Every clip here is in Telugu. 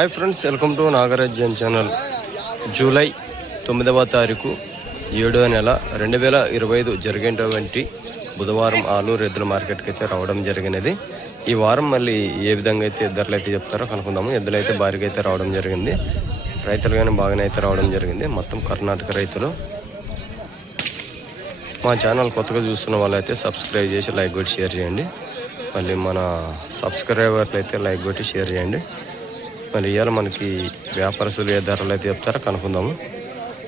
Hi friends welcome to Nagaraj Jain channel July తొమ్మిదవ తారీఖు ఏడవ నెల రెండు వేల ఇరవై ఐదు జరిగేటువంటి బుధవారం ఆలూరు ఎద్దుల మార్కెట్కి అయితే రావడం జరిగినది. ఈ వారం మళ్ళీ ఏ విధంగా అయితే ధరలు అయితే చెప్తారో కనుక్కుందాము. ఎద్దులు అయితే భారీగా అయితే రావడం జరిగింది. రైతులు కానీ బాగానే అయితే రావడం జరిగింది. మొత్తం కర్ణాటక రైతులు. మా ఛానల్ కొత్తగా చూస్తున్న వాళ్ళైతే సబ్స్క్రైబ్ చేసి లైక్ కొట్టి షేర్ చేయండి. మళ్ళీ మన సబ్స్క్రైబర్లు అయితే లైక్ కొట్టి షేర్ చేయండి. మరి ఇవాళ మనకి వ్యాపారస్తులు ఏ ధరలు అయితే చెప్తారో కనుక్కుందాము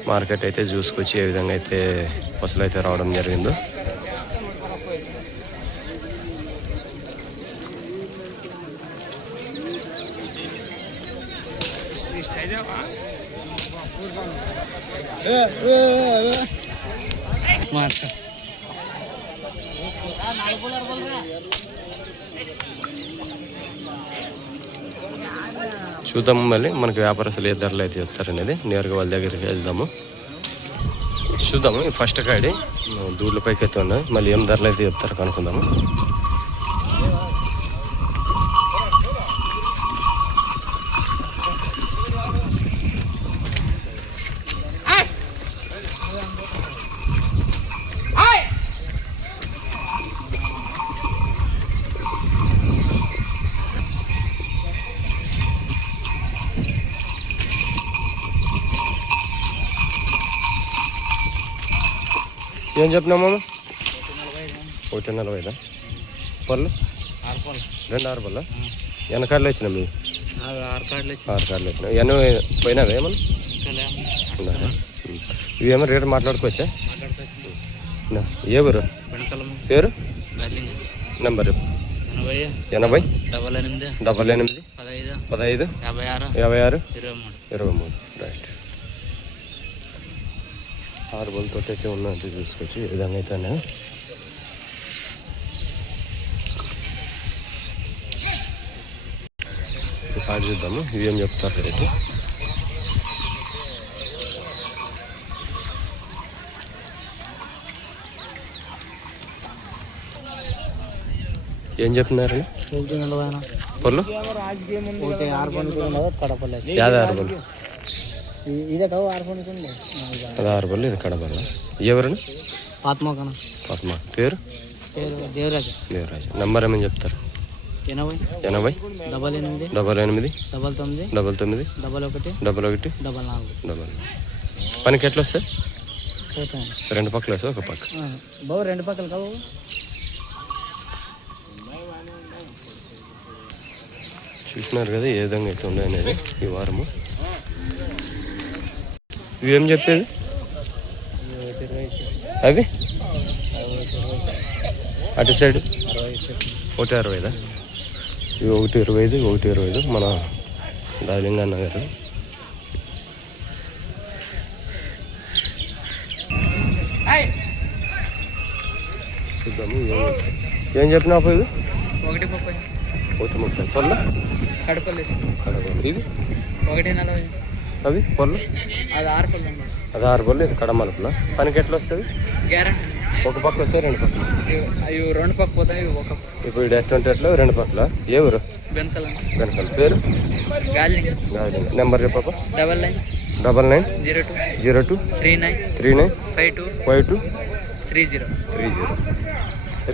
మార్కెట్ అయితే చూసుకొచ్చి ఏ విధంగా అయితే బస్సులు అయితే రావడం జరిగిందో. చూద్దాం మళ్ళీ. మనకి వ్యాపారస్తులు ఏ ధరలు అయితే చెప్తారనేది నేరుగా వాళ్ళ దగ్గరికి వెళ్దాము. చూద్దాము. ఫస్ట్ కాడి. దూళ్ళ పైకి అయితే ఉన్నాయి మళ్ళీ ఏం ధరలు అయితే చెప్తారో కనుక్కుందాము. ఏం చెప్పినామా ఒకటి నలభైదా పళ్ళు? రెండు ఆరు పళ్ళ? వెనకాడలు వచ్చినా మీ? ఆరు కార్డులు కార్డులు వచ్చినాయి. ఇవన్నీ పోయినావా ఏమన్నా. ఇవేమో రేటు మాట్లాడుకోవచ్చా? ఏ ఊరు? పేరు? నెంబర్. ఎనభై? డబల్ ఎనిమిది పదహైదు యాభై ఆరు ఇరవై మూడు. ఆరు బోల్తో అయితే ఉన్నది చూసుకొచ్చి ఏ విధంగా అయితే ఈ కార్డు చూద్దాము. ఇవి ఏం చెప్తారు రేటు? ఏం చెప్తున్నారు ఒకటి నలభై పళ్ళు? యాభై ఆరు పళ్ళు ఇదే కావు ఆరు పనులు పదహారు పళ్ళు ఇది కడపల్ల ఎవరు ఆత్మకన పద్మ పేరు? పేరు దేవరాజు. దేవరాజు. నెంబర్ ఏమని చెప్తారు? ఎనభై. ఎనభై. డబల్ ఎనిమిది. డబల్ ఎనిమిది. డబల్ తొమ్మిది. డబల్ తొమ్మిది. డబల్ ఒకటి. డబల్ ఒకటి. డబల్ నాలుగు. డబల్ పనికి ఎట్లా వస్తాయి? రెండు పక్కలు వస్తాయి ఒక పక్క. బాబు రెండు పక్కలు కావు. చూసినారు కదా ఏ విధంగా అయితే ఉన్నాయి అనేది ఈ వారము. ఇవి ఏం చెప్పేది అవి? అటు సైడ్? ఒకటి అరవై ఐదా? ఇవి ఒకటి ఇరవై ఐదు ఒకటి ఇరవై ఐదు. మన డార్లింగ్ అన్న గారు. చూద్దాము ఏం- చెప్పినావు ఇది? ఒకటి ముప్పై. ఒకటి ముప్పై. పళ్ళు? కడపలేదు కడపలు ఇవి ఒకటి నలభై. అవి పళ్ళు అది ఆరు పళ్ళు ఇది కడమలుపుల పనికి ఎట్లా వస్తుంది? గ్యారంటీ. ఒక పక్క వస్తే రెండు పక్కల? అవి రెండు పక్క పోతాయి ఒక ఇప్పుడు ఇది ఎట్లా రెండు పక్కల? ఏ ఊరు? వెనకాల వెనకాల. పేరు. Number చెప్పప్ప? Double nine. Double nine? Zero two. Zero two? Three nine. Three nine? Five two. Five two? Three zero. Three zero.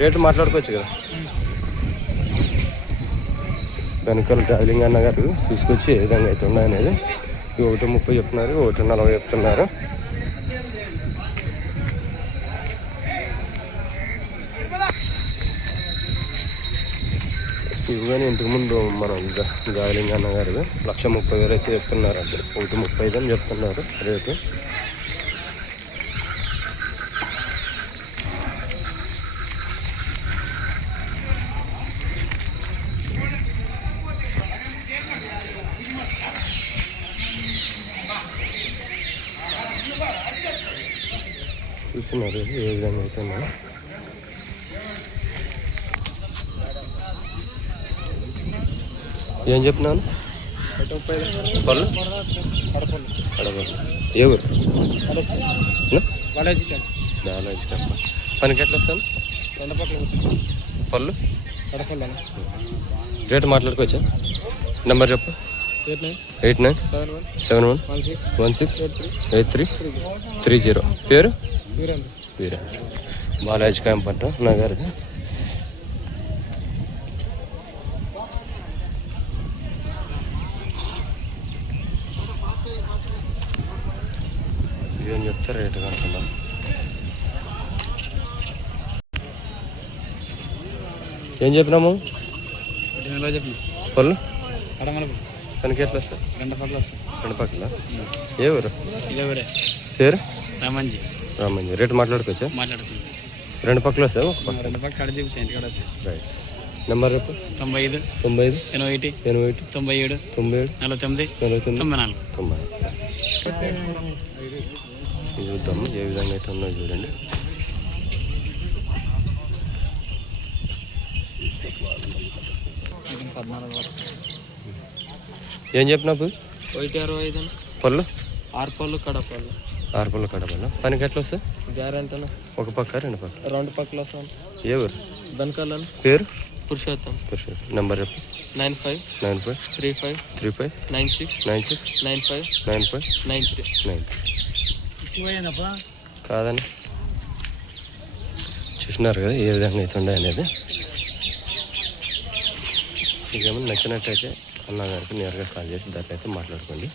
Rate మాట్లాడుకోవచ్చు కదా? వెనకాల ట్రావెలింగ్ అన్న గారు తీసుకొచ్చి ఏ విధంగా అయితే ఉన్నాయనేది ఇవి ఒకటి ముప్పై చెప్తున్నారు ఒకటి నలభై చెప్తున్నారు. ఇవి కానీ ఇంతకుముందు మనం గాయలింగ్ అన్న గారు లక్ష ముప్పై వేలు అయితే చెప్తున్నారు అంటే ఒకటి ముప్పై ఐదు అని చెప్తున్నారు రేటు. చూస్తున్నారు ఏ విధంగా అవుతుందో ఏం చెప్పినాను? పళ్ళు? కడపల్లి ఏ ఊరు బాలాజీ బాలాజీ పనికి ఎట్లా వస్తాను? పళ్ళు? రేట్ రేటు మాట్లాడుకోవచ్చా? నెంబర్ చెప్పు. Eight nine eight nine seven one seven one one six one six eight three eight three three zero. పేరు? వీరే బాలాజీ కాంపట్ట నగర్ది? ఏం చెప్తారు రేటు కనుక్కుందాం. ఏం చెప్పినాము? పళ్ళు? పనికి ఎట్లా వస్తాయి? రెండు వస్తాయి. రెండు పక్కల? ఏ ఊరు. పేరు? రామంజీ. రామంజీ రేటు మాట్లాడుకోవచ్చా మాట్లాడుతుంది రెండు పక్కలు వస్తాయి? రెండు పక్క కడ చెప్పి ఇంటికాడ వస్తాయి. రైట్. నెంబర్ రేపు తొంభై ఐదు తొంభై ఐదు ఎనభై ఒకటి ఎనభై ఒకటి తొంభై ఏడు తొంభై ఏడు నలభై తొమ్మిది నలభై తొమ్మిది తొంభై నాలుగు. తొంభై చూద్దాము ఏ విధంగా అయితే ఉందో చూడండి. ఏం చెప్పినాపు ఒకటి అరవై ఐదు పళ్ళు? ఆరు పళ్ళు కడ పళ్ళు. ఆరు పళ్ళు కడపల్ల పనికి ఎట్లా వస్తాయి గ్యారంటీ ఒక పక్క రెండు పక్క. రెండు పక్కల వస్తాను ఏ ఊరు బెనకాలను పేరు? పురుషోత్తం. పురుషోత్తం. నెంబర్ చెప్పు. Nine five. Nine five. Three five. Three five. Nine six. Nine six. Nine five. Nine five. Nine three. Nine కాదని? చూసినారు కదా ఏ విధంగా అయితే ఉండే అనేది. మీకేమో నచ్చినట్టయితే అన్నగారికి నేరుగా కాల్ చేసి దాంట్లో అయితే మాట్లాడుకోండి.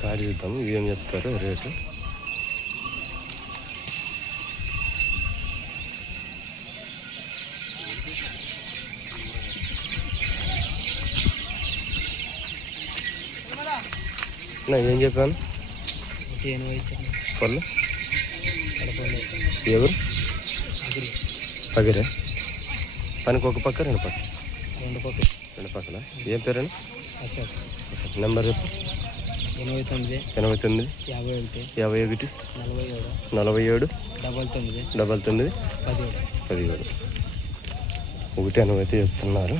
ఈ కార్డు చూద్దాము. ఇవి ఏం చెప్తారు రేటు ఏం చెప్పాను? పళ్ళు? ఎవరు? పగిరే. పనికి ఒక పక్క రెండు పక్క? రెండు పక్కలు. రెండు పక్కల? ఏం అశోక్. నెంబర్ చెప్పు. ఎనభై తొమ్మిది ఎనభై తొమ్మిది యాభై ఒకటి యాభై ఒకటి నలభై ఏడు నలభై ఏడు డబల్ తొమ్మిది డబల్ తొమ్మిది పదిహేడు. పదిహేడు. ఒకటి ఎనభై అయితే చెప్తున్నారు.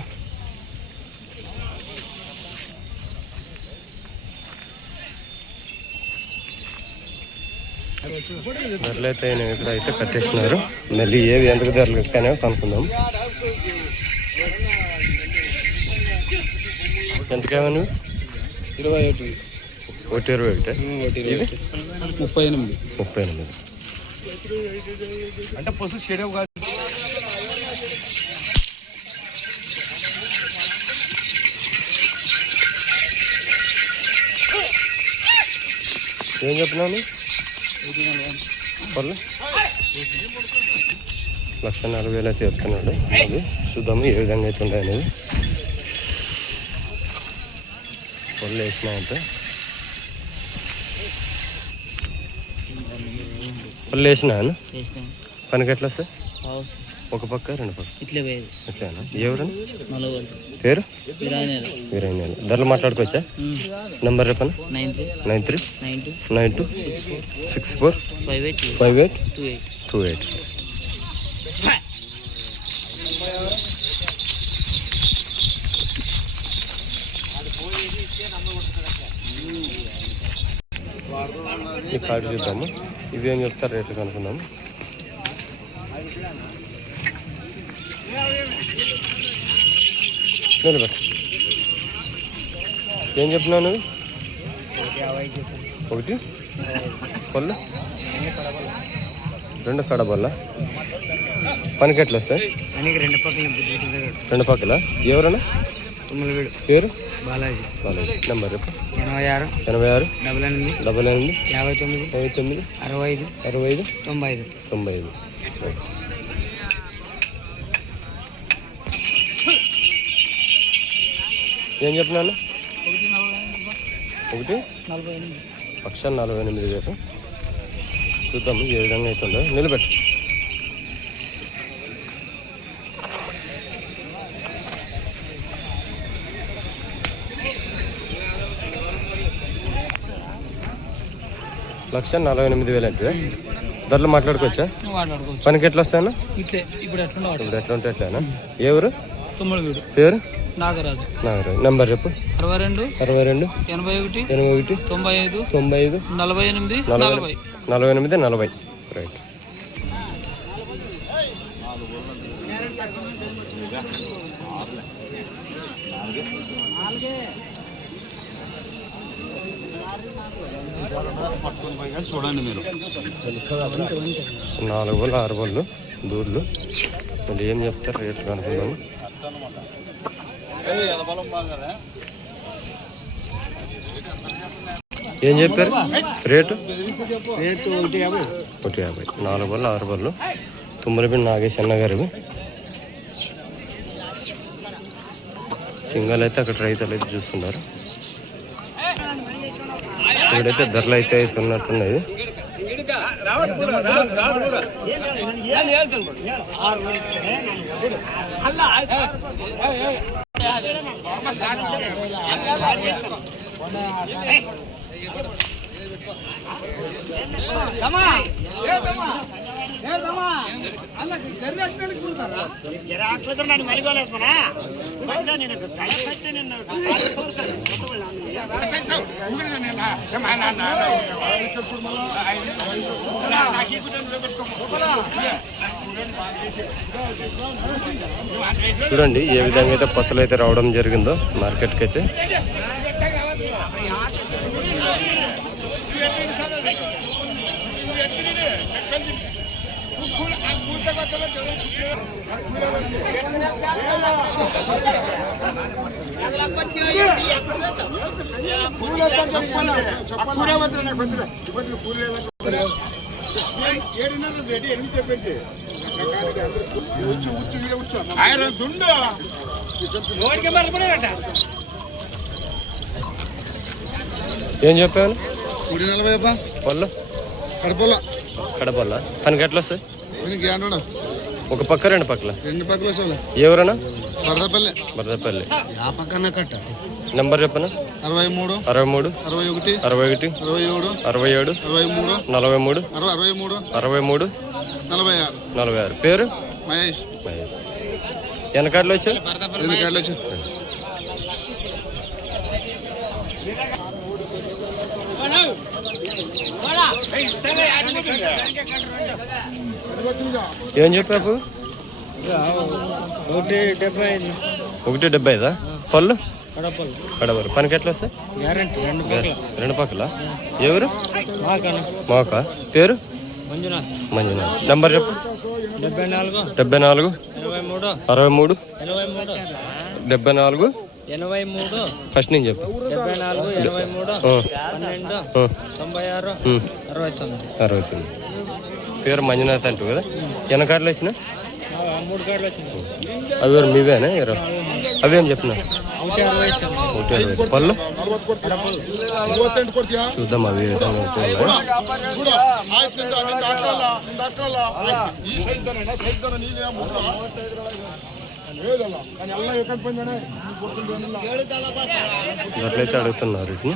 ధరలు అయితే ఆయన ఇక్కడ అయితే కట్టేసినారు. మళ్ళీ ఏవి ఎంతకు ధరలు ఎక్కానో కనుక్కుందాం. ఎంతకేమో ఇరవై ఒకటి. ఒకటి? ఇరవై ఒకటి. ముప్పై ఎనిమిది. ముప్పై ఎనిమిది. అంటే పశువు చెడవు కాదు. ఏం చెప్పినాను పళ్ళు లక్ష నలభై వేలు అయితే చెప్తున్నాడు. అది చూద్దాము ఏ విధంగా అయితే ఉన్నాయి అనేది. పళ్ళు వేసినాయంటే పళ్ళు వేసినాను పనికి ఎట్లా వస్తాయి? ఒక పక్క రెండు పక్క. ఇట్లే పోయేది. పేరు? నెలలు ధరలు మాట్లాడుకోవచ్చా? నెంబర్ చెప్పండి. Nine three. Nine two. Nine two. Six four. Five eight five eight. Two eight. ఈ కార్డు చూద్దాము. ఇవి ఏం చెప్తారు రేట్లు నిలబెట్టు ఏం చెప్తున్నావు నువ్వు? ఒకటి. పళ్ళు? రెండు కడబల్ల. పనికి ఎట్లా వస్తాయి? అని రెండు పక్కల. ఎవరన్నా? పేరు? బాలాజీ. బాలాజీ. నెంబర్ చెప్పు. ఎనభై ఆరు. ఎనభై ఆరు. డబల్ ఎనిమిది. డబల్ ఎనిమిది. యాభై తొమ్మిది. యాభై తొమ్మిది. అరవై ఐదు. అరవై ఐదు. తొంభై ఐదు. తొంభై ఐదు. ఏం చెప్పినాను ఒకటి? లక్ష నలభై ఎనిమిది వేలు చూద్దాము ఏ విధంగా అవుతుందో? నిలబెట్టు. లక్ష నలభై ఎనిమిది వేలు అంటే ధరలు మాట్లాడుకోవచ్చా? పనికి ఎట్లా వస్తాయన్నా? ఇప్పుడు ఎట్లా ఎట్లా ఉంటే ఎట్లానా ఎవరు తొమ్మిది వేడు పేరు? నాగరాజు. నాగరాజు. నెంబర్ చెప్పు. అరవై రెండు అరవై రెండు ఎనభై ఒకటి ఎనభై ఒకటి తొంభై ఐదు తొంభై ఐదు నలభై ఎనిమిది నలభై నలభై. నలభై ఎనిమిది నలభై. రైట్ చూడండి మీరు. నాలుగు బళ్ళు ఆరు బళ్ళు దూర్లు. మళ్ళీ ఏం చెప్తారు రేట్లు కనుక్కుందాము ఏం చెప్పారు? రేటు? ఒకటి యాభై. నాలుగు బళ్ళు ఆరు బళ్ళు. తుమ్మలపిండి నాగేష్ అన్నగారు సింగల్ అయితే అక్కడ రైతులు అయితే చూస్తున్నారు. ఇక్కడైతే ధరలు అయితే అవుతున్నట్టున్నాయి చూడండి ఏ విధంగా అయితే పసలు అయితే రావడం జరిగిందో మార్కెట్కి అయితే ఆయన దుండు ఏం చెప్పాను? కుడి నలభై అబ్బా. పళ్ళు. కడపల. కడపల్ల పనికి ఎట్లా వస్తాయి? ఒక పక్క రెండు పక్కల? రెండు పక్కల సోలే ఎవరన్నా? వరదపల్లె. బరదపల్లి ఆ పక్కన కట్ట. నెంబర్ చెప్పనా? అరవై మూడు అరవై మూడు అరవై ఒకటి అరవై ఒకటి అరవై ఏడు అరవై ఏడు అరవై మూడు నలభై మూడు అరవై అరవై మూడు అరవై మూడు నలభై ఆరు నలభై ఆరు పేరు మహేష్ వెనకాడలో వచ్చా రెండు కాళ్ళు వచ్చి ఏం చెప్పావు? ఒకటి డెబ్బై ఐదు. ఒకటి డెబ్బై ఐదా? పళ్ళు? కడవరు పనికి ఎట్లా వస్తాయి? రెండు పక్కల? ఎవరు మాక పేరు? మంజునాథ్. నెంబర్ చెప్పు. డెబ్బై నాలుగు. డెబ్బై నాలుగు. అరవై మూడు. డెబ్బై నాలుగు. ఎనభై మూడు. ఫస్ట్ నేను చెప్పు. డెబ్బై నాలుగు ఎనభై మూడు. పన్నెండు. తొంభై ఆరు. అరవై తొమ్మిది. అరవై తొమ్మిది. పేరు మంజునాథ్ అంటు కదా ఎన్ని కార్లు వచ్చినా అవి మీవేనా ఎవరు అవేం చెప్తున్నా పళ్ళు చూద్దాం అవి అట్లయితే అడుగుతున్నారు ఇది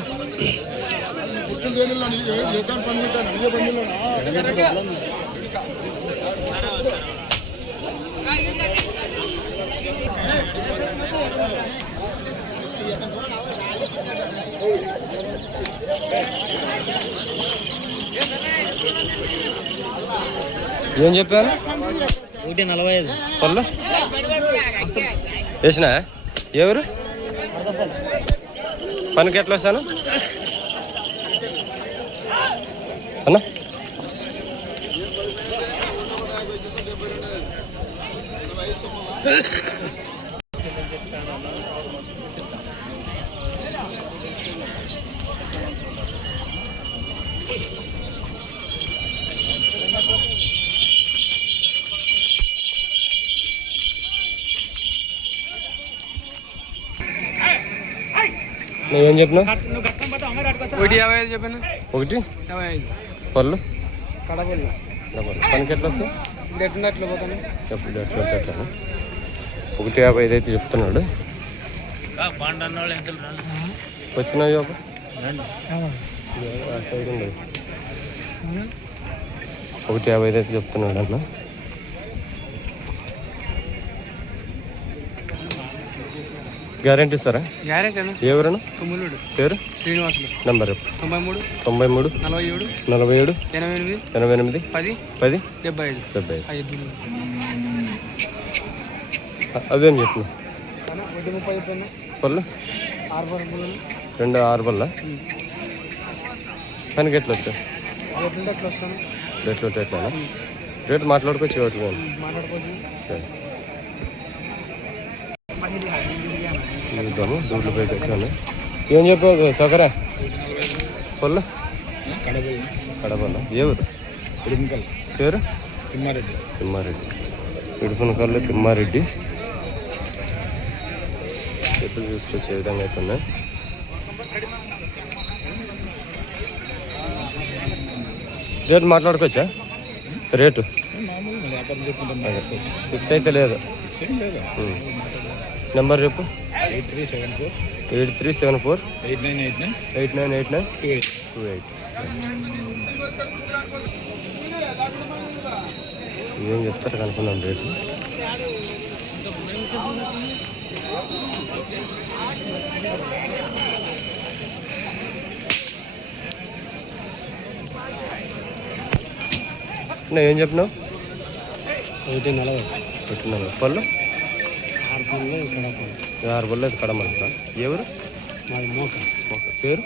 ఏం చెప్పారు? ఒకటి నలభై ఐదు పళ్ళు? వేసిన ఎవరు? పనికి ఎట్లా వస్తాను? అన్నా? నువ్వేం చెప్పినా? ఒకటి యాభై ఐదు చెప్పాను? ఒకటి? యాభై ఐదు. పళ్ళు? కడపలు డబల్ పనికి ఎట్లా వస్తాయి? ఎట్లా అట్లా పోతాను? చెప్పు ఎట్లా ఒకటి యాభై ఐదు అయితే చెప్తున్నాడు. వచ్చిన ఒకటి యాభై ఐదు అయితే చెప్తున్నాడు అన్న. గ్యారంటీ అన్న. ఎవరన్నా? పేరు? శ్రీనివాసులు నెంబర్? తొంభై మూడు తొంభై మూడు నలభై ఏడు. నలభై ఏడు. ఎనభై ఎనిమిది. ఎనభై ఎనిమిది. పది. పది. డెబ్బై ఐదు. డెబ్బై ఐదు. అవేం ముప్పై చెప్పాను. పళ్ళు? రెండు ఆరు బల్ల పనికి ఎట్లా వస్తాను రేట్లు ఎట్లానా రేటు మాట్లాడుకోవచ్చు ఒకటి. చూద్దాము దూడ్లు పైకి వచ్చాను ఏం చెప్పావు సకరా పొల్ల కడపల్లి. ఏ ఊరు? పేరు? తిమ్మారెడ్డి. తిమ్మారెడ్డి. ఇడుపునకల్లు తిమ్మారెడ్డి. చెప్పులు చూసుకొచ్చే విధంగా అయితే ఉన్నాయి. రేటు మాట్లాడుకోవచ్చా? రేటు? ఫిక్స్ అయితే లేదు. నెంబర్ చెప్పు eight three seven four eight three seven four. Eight nine eight nine. Eight nine eight nine. Two eight two eight ఏం చెప్తారు కనుక్కున్నాం రేటు. ఏం చెప్పినావు? ఒకటి నలభై. పెట్టినాను పళ్ళు? ఆరు ఇక్కడ పళ్ళు. అది కడమంట ఎవరు పేరు?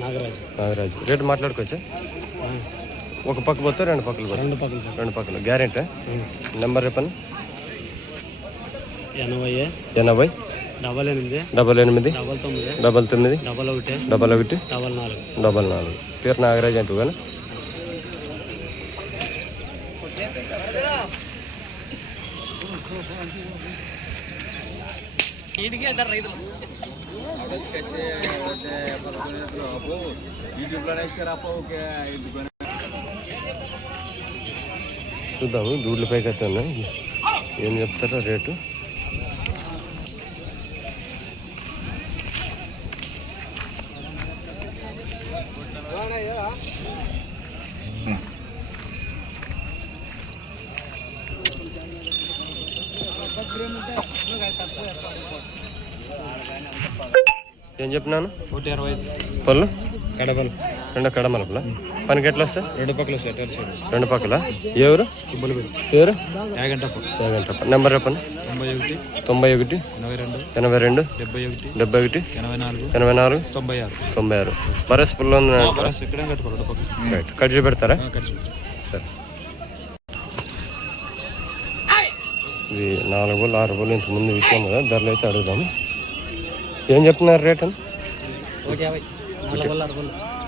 నాగరాజు. నాగరాజు. రేటు మాట్లాడుకోవచ్చా? ఒక పక్క పోతే రెండు పక్కలు రెండు పక్కల రెండు పక్కలు. గ్యారెంటీ? నెంబర్ చెప్పండి. ఎనభై ఎనభై. డబల్ ఎనిమిది. డబల్ ఎనిమిది. డబల్ తొమ్మిది. డబల్ తొమ్మిది. డబల్ ఒకటి. డబల్ ఒకటి. డబల్ నాలుగు. డబల్ నాలుగు. పేరు నాగరాజ్ అంటూ కానీ చూద్దాము దూడ్ల పైకి అయితే ఉన్నాయి ఏం చెప్తారో రేటు? ఏం చెప్పినాను? ఐదు. పళ్ళు? కడపలు. రెండు కడమలపల? పనికి ఎట్లా వస్తాయి? రెండు పక్కల రెండు పక్కల? ఎవరు పేరు? యాగంటప్పు నెంబర్ చెప్పండి. తొంభై ఒకటి తొంభై ఒకటి ఎనభై రెండు ఎనభై రెండు డెబ్బై ఒకటి డెబ్బై ఒకటి ఎనభై నాలుగు ఎనభై నాలుగు తొంభై ఆరు. తొంభై ఆరు. బరస్ పుల్ల ఖర్చు సరే. ఇది నాలుగు బోళ్ళు ఆరు బోళ్ళు ఇంత ముందు విషయం కదా ధరలు అయితే అడుగుదాము ఏం చెప్తున్నారు రేట్? అని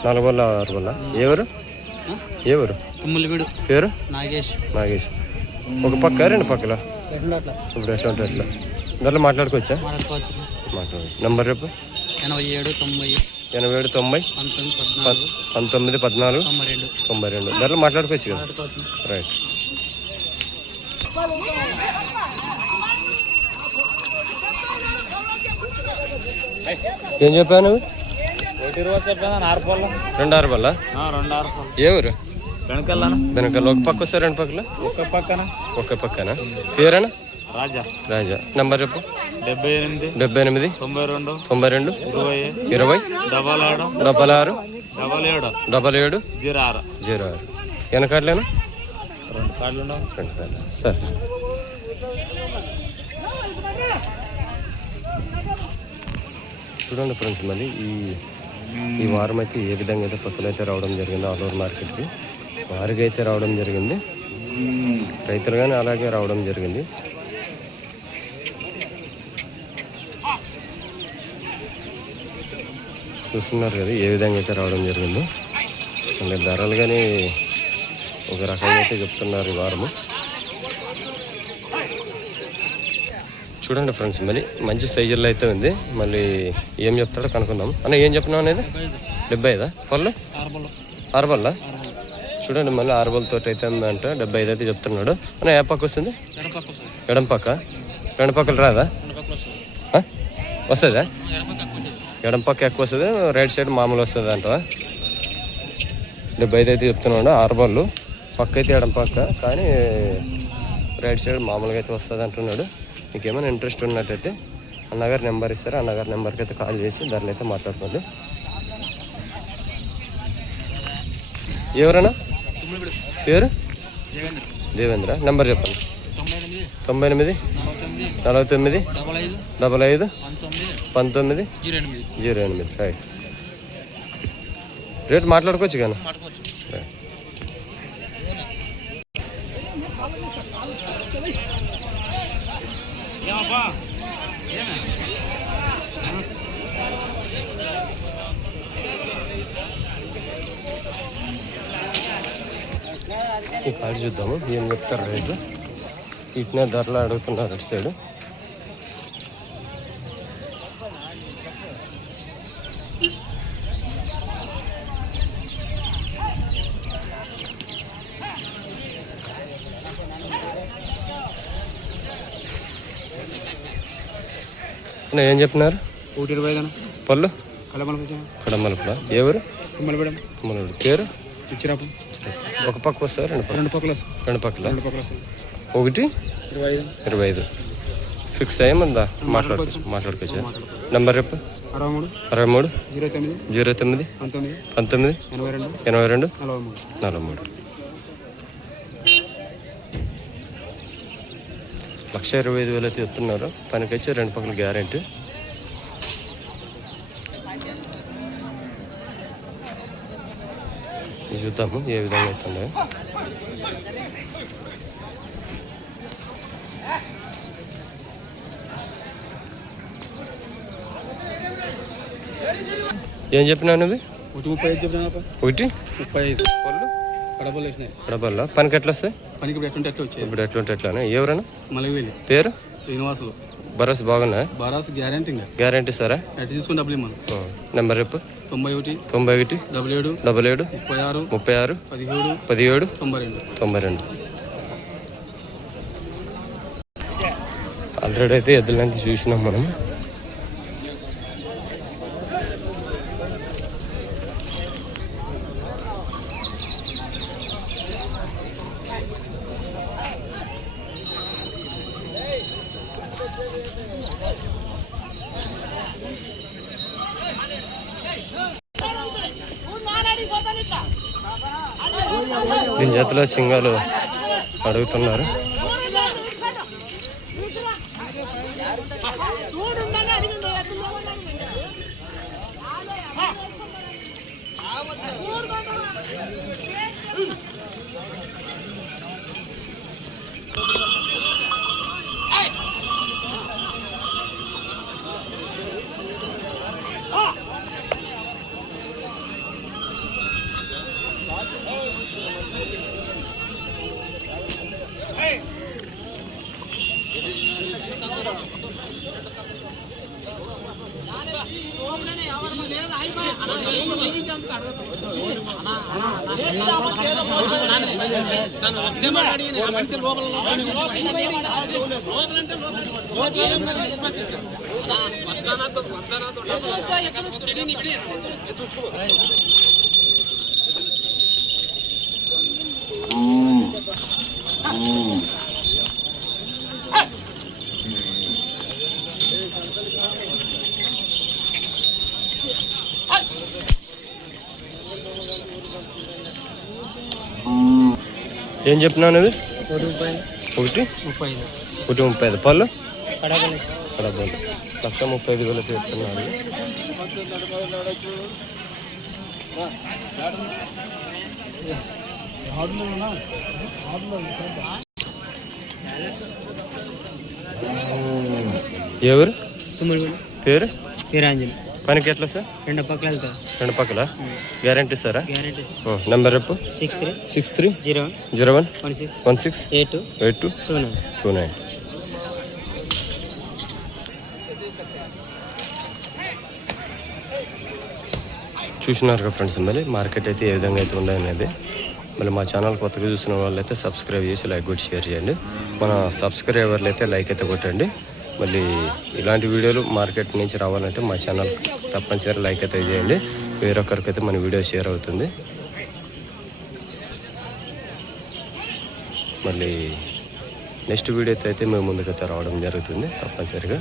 నాలుగు వల్ల ఆరు బోళ్ళ ఎవరు ఎవరు పేరు? నాగేష్. నాగేష్. ఒక పక్క రెండు పక్కల? ఇప్పుడు ఉంటే ఎట్లా ధరలు మాట్లాడుకోవచ్చా? మాట్లాడుకోవచ్చు. మాట్లాడు. నెంబర్ రేపు ఎనభై ఏడు తొంభై ఎనభై ఏడు తొంభై? పంతొమ్మిది పద్నాలుగు. తొంభై రెండు. తొంభై రెండు. ధరలు మాట్లాడుకోవచ్చు కదా? రైట్ ఏం చెప్పాను ఆరు రెండు ఆరు ఆరు పళ్ళు. ఏ ఊరు? వెనకాల ఒక పక్క వస్తారు రెండు పక్కల? ఒక్క పక్కన. ఒక పక్కన? పేరేనా రాజా. రాజా. నెంబర్ చెప్పు. డెబ్బై ఎనిమిది. డెబ్బై ఎనిమిది. తొంభై రెండు. తొంభై రెండు. ఇరవై ఇరవై. డబల్ ఏడు. డబల్ ఆరు. డబల్ ఏడు. డబల్ ఏడు. జీరో ఆరు. జీరో ఆరు. వెనకాడలేనా రెండు కార్డులు రెండు కార్డులు. సరే. చూడండి ఫ్రెండ్స్ మళ్ళీ ఈ ఈ వారం అయితే ఏ విధంగా అయితే పసులు అయితే రావడం జరిగింది ఆలూరు మార్కెట్కి. వారికి అయితే రావడం జరిగింది. రైతులు కానీ అలాగే రావడం జరిగింది. చూస్తున్నారు కదా ఏ విధంగా అయితే రావడం జరిగిందో. అంటే ధరలు కానీ ఒక రకంగా అయితే చెప్తున్నారు ఈ వారము. చూడండి ఫ్రెండ్స్ మళ్ళీ మంచి సైజుల్లో అయితే ఉంది. మళ్ళీ ఏం చెప్తాడో కనుక్కుందాం. అన్న ఏం చెప్తున్నావు అనేది? డెబ్బై ఐదా పళ్ళు? ఆరుబల్లా చూడండి మళ్ళీ ఆరుబల్ తోటి అయితే ఉందంట. డెబ్బై ఐదు అయితే చెప్తున్నాడు. అన్న ఏ పక్క వస్తుంది? ఎడం పక్క. రెండు పక్కలు రాదా? వస్తుందా? ఎక్కువ ఎడం పక్క ఎక్కువ వస్తుంది రైట్ సైడ్ మామూలు వస్తుంది అంట. డెబ్బై ఐదు అయితే చెప్తున్నాడు ఆరుబళ్ళు. పక్క అయితే ఎడం పక్క కానీ రైట్ సైడ్ మామూలుగా అయితే వస్తుంది అంటున్నాడు. మీకు ఏమైనా ఇంట్రెస్ట్ ఉన్నట్టయితే అన్నగారి నెంబర్ ఇస్తారు? అన్నగారి నెంబర్కి అయితే కాల్ చేసి ధరలు అయితే మాట్లాడుకోండి. ఎవరన్నా? పేరు దేవేంద్ర. నెంబర్ చెప్పండి. తొంభై ఎనిమిది నలభై తొమ్మిది డబల్ ఐదు పంతొమ్మిది జీరో ఎనిమిది. రైట్ రేట్ మాట్లాడుకోవచ్చు కానీ ఈ కాల్ చూద్దాము ఏం చెప్తారు రేటు ఇట్నే ధరలు అడుగుతున్నారు అటు సైడ్. ఏం చెప్పినారు ఒకటి ఇరవై పళ్ళు? కడమలపడ ఎవరు తుమ్మలపడం మనోడు పేరు? ఇచ్చిరాపు ఒక పక్క వస్తారు రెండు రెండు పక్కల రెండు పక్కల? రెండు పక్కల ఒకటి? ఇరవై ఐదు. ఇరవై ఐదు. ఫిక్స్ అయ్యమందా మాట్లాడుకోవచ్చు. మాట్లాడుకోవచ్చు నెంబర్ రేపు అరవై మూడు అరవై మూడు జీరో తొమ్మిది జీరో తొమ్మిది పంతొమ్మిది. పంతొమ్మిది? ఎనభై రెండు ఎనభై రెండు నలభై మూడు నలభై మూడు లక్ష ఇరవై ఐదు వేలు అయితే చెప్తున్నారు. పనికి వచ్చి రెండు పక్కల గ్యారంటీ. చూద్దాము ఏ విధంగా అవుతుందో. ఏం చెప్పినావు నువ్వు? ఒకటి ముప్పై ఐదు చెప్తాను ఒకటి? ముప్పై ఐదు. పళ్ళు? కడపలు వేసినాయి డబ్బల్లా పనికి ఎట్లా వస్తాయి పనికి ఇప్పుడు ఎట్లుంటే ఎట్లా వచ్చాయి. ఇప్పుడు ఎట్లుంటే ఎట్లానే ఎవరైనా మలగివేలి. పేరు? శ్రీనివాసులు. భరోసా బాగున్నాయా? బారాస్ గ్యారంటీ గ్యారంటీ సారా ఎట్ తీసుకుని డబ్బులు ఇమ్మను. నెంబర్ రేపు తొంభై ఒకటి తొంభై ఒకటి డబుల్ ఏడు డబల్ ఏడు ముప్పై ఆరు ముప్పై ఆరు పదిహేడు పదిహేడు తొంభై రెండు. తొంభై రెండు. ఆల్రెడీ అయితే ఎద్దులంతా చూసినాం మనం. దీని సింగాలు అడుగుతున్నారు. ఏం చెప్పినావు నువ్వు? ఒకటి ముప్పై ఒకటి ముప్పై ఐదు పళ్ళు కడపలు లక్ష ముప్పై ఐదు వేలు చెప్తున్నారు ఎవరు పేరు వీరాంజలి పనికి ఎట్లా సార్? రెండు పక్కల రెండు పక్కల? గ్యారంటీ సారా? గ్యారంటీ నెంబర్ రేపు six three. Six three? Zero zero one? One six. One six? Eight two. Eight two? Two nine. Two nine. చూసినారు కదా ఫ్రెండ్స్ మళ్ళీ మార్కెట్ అయితే ఏ విధంగా అయితే ఉందనేది మళ్ళీ మా ఛానల్ కొత్తగా చూసిన వాళ్ళైతే సబ్స్క్రైబ్ చేసి లైక్ కొట్టి షేర్ చేయండి. మన సబ్స్క్రైబర్లు అయితే లైక్ అయితే కొట్టండి. మళ్ళీ ఇలాంటి వీడియోలు మార్కెట్ నుంచి రావాలంటే మా ఛానల్ తప్పనిసరి లైక్ అయితే చేయండి. వేరొకరికైతే మన వీడియో షేర్ అవుతుంది. మళ్ళీ నెక్స్ట్ వీడియోతో అయితే మేము ముందుకైతే రావడం జరుగుతుంది. తప్పనిసరిగా.